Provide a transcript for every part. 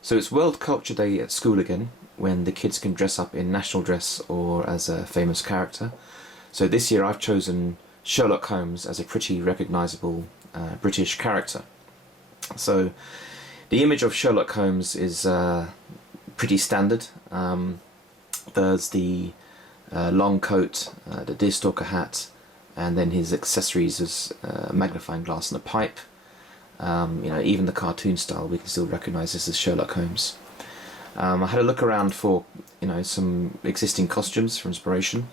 So it's World Culture Day at school again, when the kids can dress up in national dress or as a famous character. So this year I've chosen Sherlock Holmes as a pretty recognisable British character. So the image of Sherlock Holmes is pretty standard. There's the long coat, the deerstalker hat, and then his accessories is a magnifying glass and a pipe. Even the cartoon style, we can still recognise this as Sherlock Holmes. I had a look around for some existing costumes for inspiration,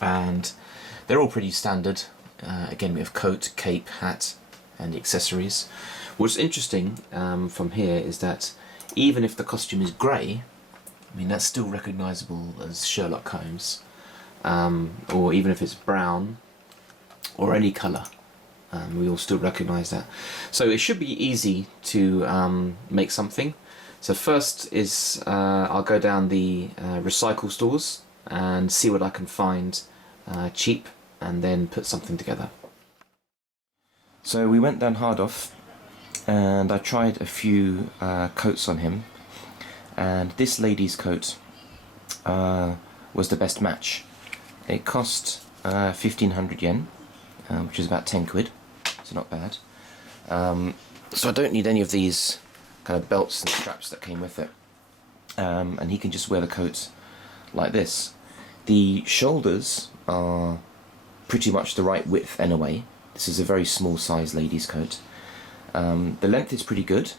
and they're all pretty standard. Again, we have coat, cape, hat, and the accessories. What's interesting from here is that even if the costume is grey, that's still recognisable as Sherlock Holmes, or even if it's brown or any colour. We all still recognise that. So it should be easy to make something. So first is I'll go down the recycle stores and see what I can find cheap, and then put something together. So we went down Hard Off and I tried a few coats on him, and this lady's coat was the best match. It cost 1500 yen, which is about 10 quid. So not bad. So I don't need any of these kind of belts and straps that came with it. And he can just wear the coat like this. The shoulders are pretty much the right width anyway. This is a very small size lady's coat. The length is pretty good.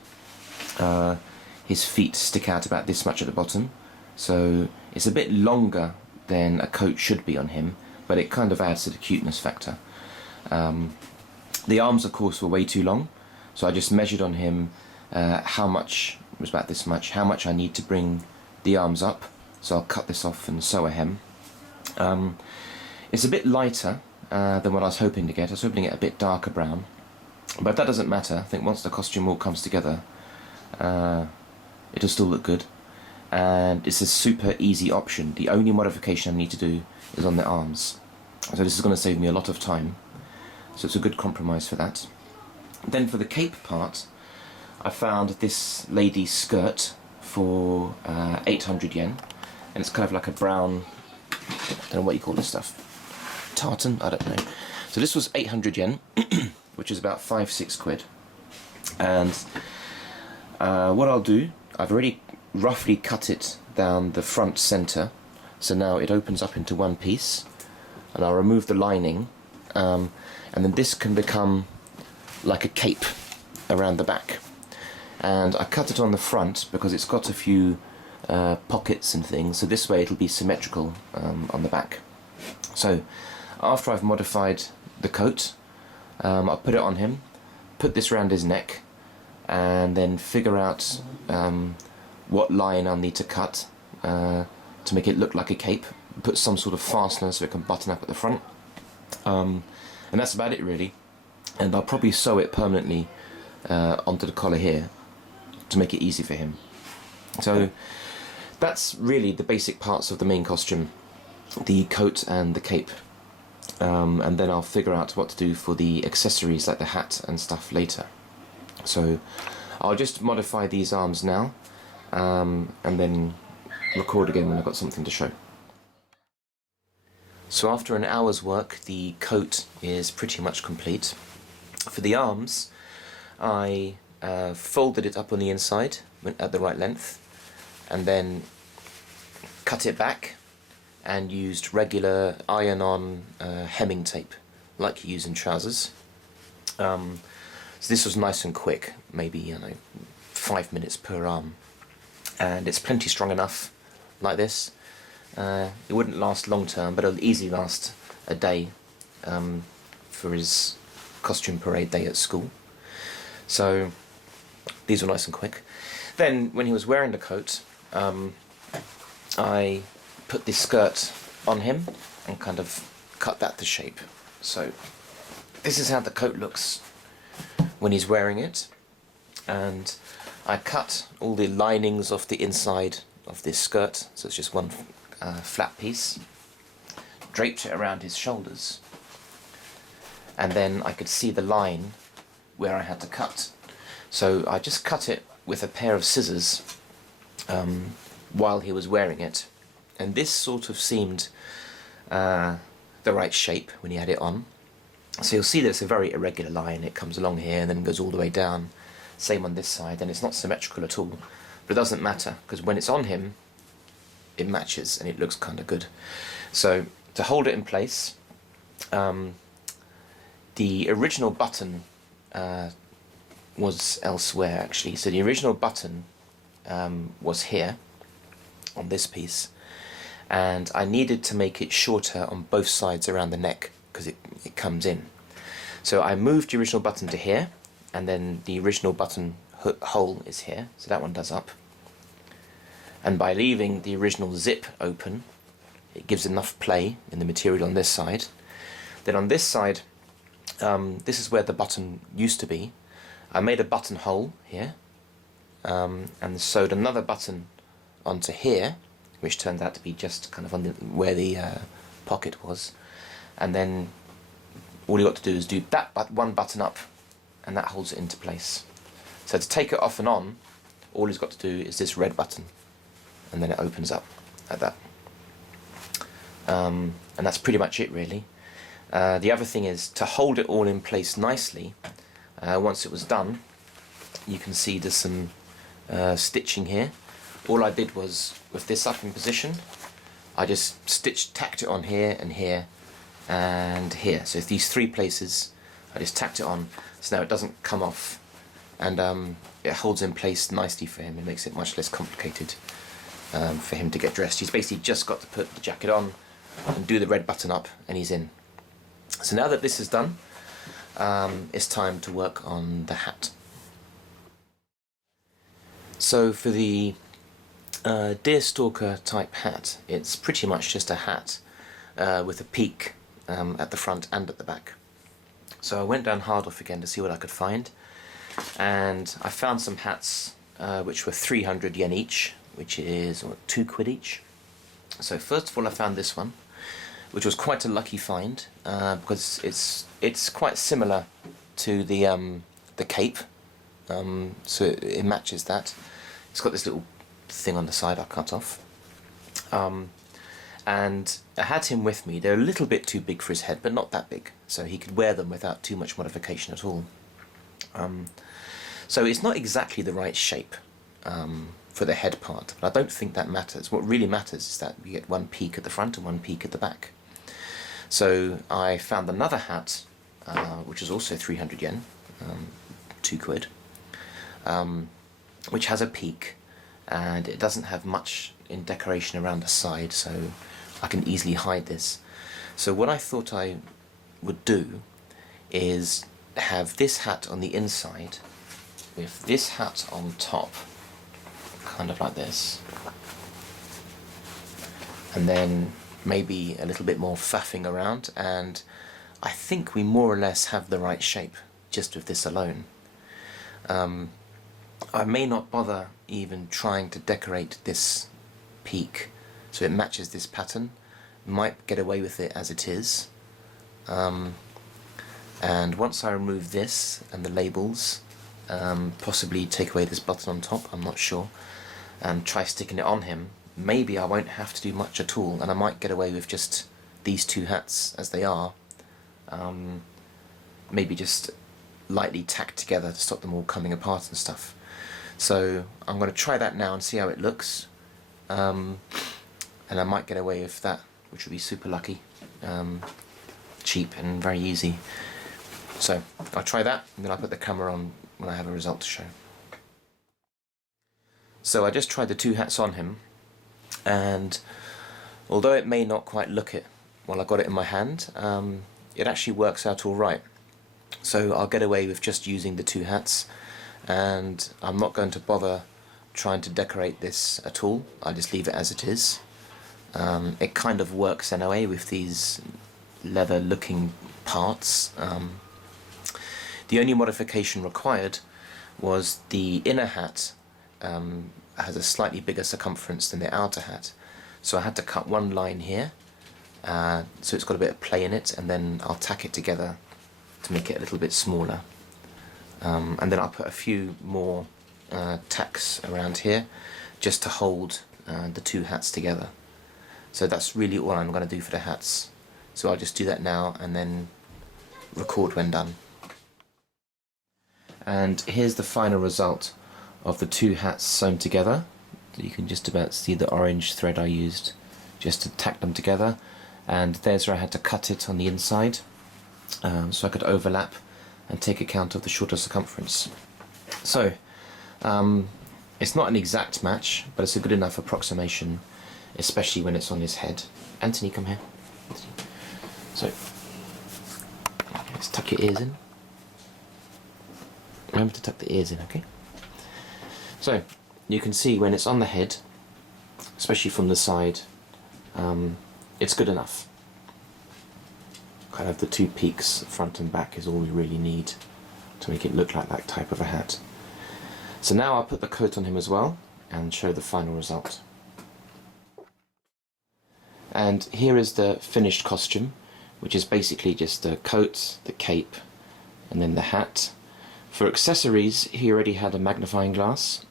His feet stick out about this much at the bottom, so it's a bit longer than a coat should be on him, but it kind of adds to the cuteness factor. The arms, of course, were way too long, so I just measured on him how much, it was about this much, how much I need to bring the arms up. So I'll cut this off and sew a hem. It's a bit lighter than what I was hoping to get. I was hoping to get a bit darker brown, but that doesn't matter. I think once the costume all comes together, it'll still look good. And it's a super easy option. The only modification I need to do is on the arms. So this is going to save me a lot of time. So it's a good compromise for that. Then for the cape part, I found this lady's skirt for 800 yen. And it's kind of like a brown, I don't know what you call this stuff. Tartan? I don't know. So this was 800 yen, which is about 5-6 quid. And what I'll do, I've already roughly cut it down the front centre. So now it opens up into one piece. And I'll remove the lining. And then this can become like a cape around the back. And I cut it on the front because it's got a few pockets and things, so this way it'll be symmetrical on the back. So after I've modified the coat, I'll put it on him, put this around his neck, and then figure out what line I'll need to cut to make it look like a cape. Put some sort of fastener so it can button up at the front. And that's about it really, and I'll probably sew it permanently onto the collar here to make it easy for him. So that's really the basic parts of the main costume, the coat and the cape, and then I'll figure out what to do for the accessories like the hat and stuff later. So I'll just modify these arms now, and then record again when I've got something to show. So after an hour's work, the coat is pretty much complete. For the arms, I folded it up on the inside at the right length, and then cut it back and used regular iron-on hemming tape, like you use in trousers. So this was nice and quick, maybe 5 minutes per arm, and it's plenty strong enough like this. It wouldn't last long term, but it'll easily last a day for his costume parade day at school. So these were nice and quick. Then when he was wearing the coat, I put this skirt on him and kind of cut that to shape. So this is how the coat looks when he's wearing it, and I cut all the linings off the inside of this skirt, so it's just one flat piece, draped it around his shoulders, and then I could see the line where I had to cut. So I just cut it with a pair of scissors while he was wearing it, and this sort of seemed the right shape when he had it on. So you'll see that it's a very irregular line. It comes along here and then goes all the way down. Same on this side, and it's not symmetrical at all. But it doesn't matter, because when it's on him, it matches and it looks kind of good. So to hold it in place, the original button was elsewhere actually. So the original button was here on this piece, and I needed to make it shorter on both sides around the neck because it comes in. So I moved the original button to here, and then the original button hole is here, so that one does up. And by leaving the original zip open, it gives enough play in the material on this side. Then on this side, this is where the button used to be. I made a button hole here, and sewed another button onto here, which turned out to be just kind of on where the pocket was. And then all you got to do is do that one button up, and that holds it into place. So to take it off and on, all he's got to do is this red button, and then it opens up like that. And that's pretty much it really. The other thing is to hold it all in place nicely. Once it was done, you can see there's some stitching here. All I did was, with this up in position, I just tacked it on here and here and here. So these three places, I just tacked it on, so now it doesn't come off, and it holds in place nicely for him. It makes it much less complicated for him to get dressed. He's basically just got to put the jacket on and do the red button up, and he's in. So now that this is done, it's time to work on the hat. So for the deerstalker type hat, it's pretty much just a hat with a peak at the front and at the back. So I went down Hardorf again to see what I could find, and I found some hats which were 300 yen each, which is £2 each. So first of all I found this one, which was quite a lucky find because it's quite similar to the cape, so it matches that. It's got this little thing on the side I cut off, and I had him with me. They're a little bit too big for his head, but not that big, so he could wear them without too much modification at all. So it's not exactly the right shape for the head part, but I don't think that matters. What really matters is that we get one peak at the front and one peak at the back. So I found another hat, which is also 300 yen, £2, which has a peak, and it doesn't have much in decoration around the side, so I can easily hide this. So what I thought I would do is have this hat on the inside with this hat on top, kind of like this, and then maybe a little bit more faffing around, and I think we more or less have the right shape just with this alone. I may not bother even trying to decorate this peak so it matches this pattern. Might get away with it as it is. And once I remove this and the labels, possibly take away this button on top, I'm not sure, and try sticking it on him, maybe I won't have to do much at all, and I might get away with just these two hats as they are, maybe just lightly tacked together to stop them all coming apart and stuff. So I'm going to try that now and see how it looks, and I might get away with that, which would be super lucky, cheap and very easy. So I'll try that, and then I'll put the camera on when I have a result to show. So I just tried the two hats on him, and although it may not quite look it while I got it in my hand, it actually works out all right. So I'll get away with just using the two hats, and I'm not going to bother trying to decorate this at all. I just leave it as it is. It kind of works anyway with these leather looking parts. The only modification required was the inner hat has a slightly bigger circumference than the outer hat, so I had to cut one line here, so it's got a bit of play in it, and then I'll tack it together to make it a little bit smaller, and then I'll put a few more tacks around here just to hold the two hats together. So that's really all I'm going to do for the hats. So I'll just do that now and then record when done. And here's the final result of the two hats sewn together. So you can just about see the orange thread I used just to tack them together, and there's where I had to cut it on the inside so I could overlap and take account of the shorter circumference. So it's not an exact match, but it's a good enough approximation, especially when it's on his head. Anthony, come here. So let's tuck your ears in. Remember to tuck the ears in, okay? So you can see when it's on the head, especially from the side, it's good enough. Kind of the two peaks, front and back, is all we really need to make it look like that type of a hat. So now I'll put the coat on him as well and show the final result. And here is the finished costume, which is basically just the coat, the cape, and then the hat. For accessories, he already had a magnifying glass,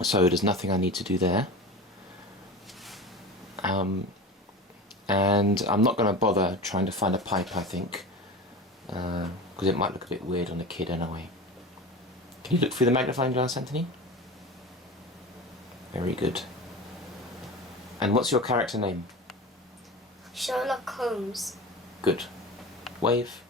so there's nothing I need to do there. And I'm not going to bother trying to find a pipe, I think, because it might look a bit weird on a kid anyway. Can you look through the magnifying glass, Anthony? Very good. And what's your character name? Sherlock Holmes. Good. Wave.